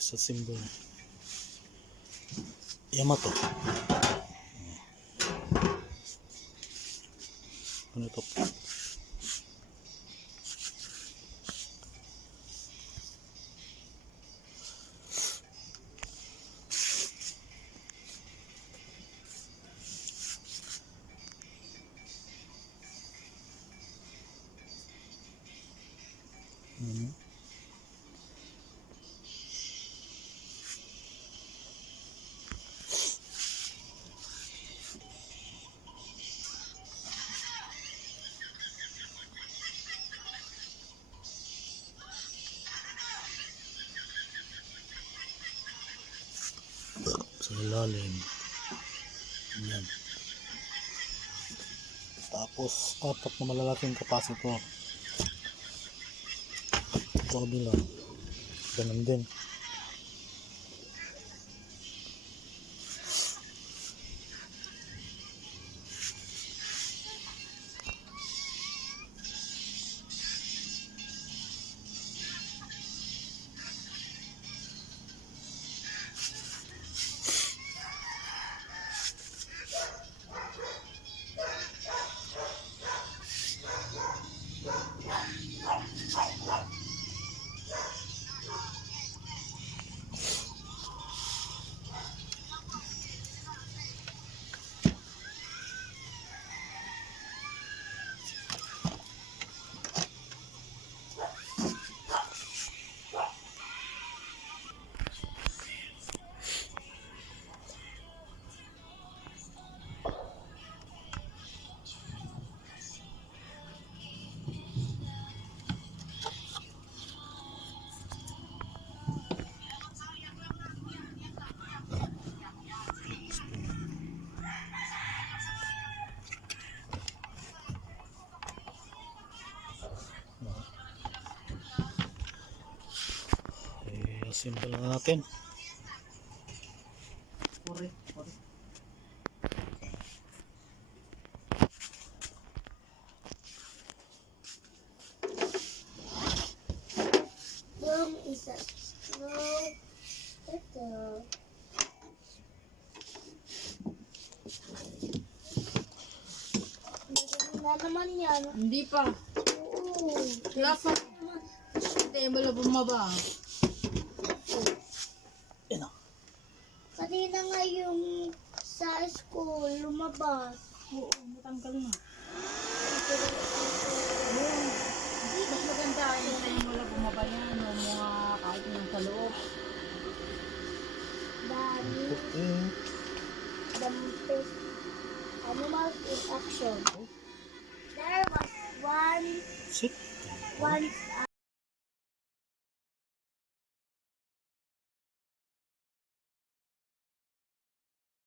Sa symbol Yamato. Ano ito? Sa ilalim. Yan. Tapos apat na malalaking kapasitor. Ito kabila. Ganun din. Simple na natin. Yung isa. No. Ito. Na naman yan. Hindi pa. Oo. Wala pa. Hindi, wala bumaba. Yan o. Kanina nga yung sa school, lumabas. Oo, matanggal na. Mas maganda yung wala bumaba yan. O mga kahit yung sa loob. Dami. Dampis. Animals in action. There was Sit. one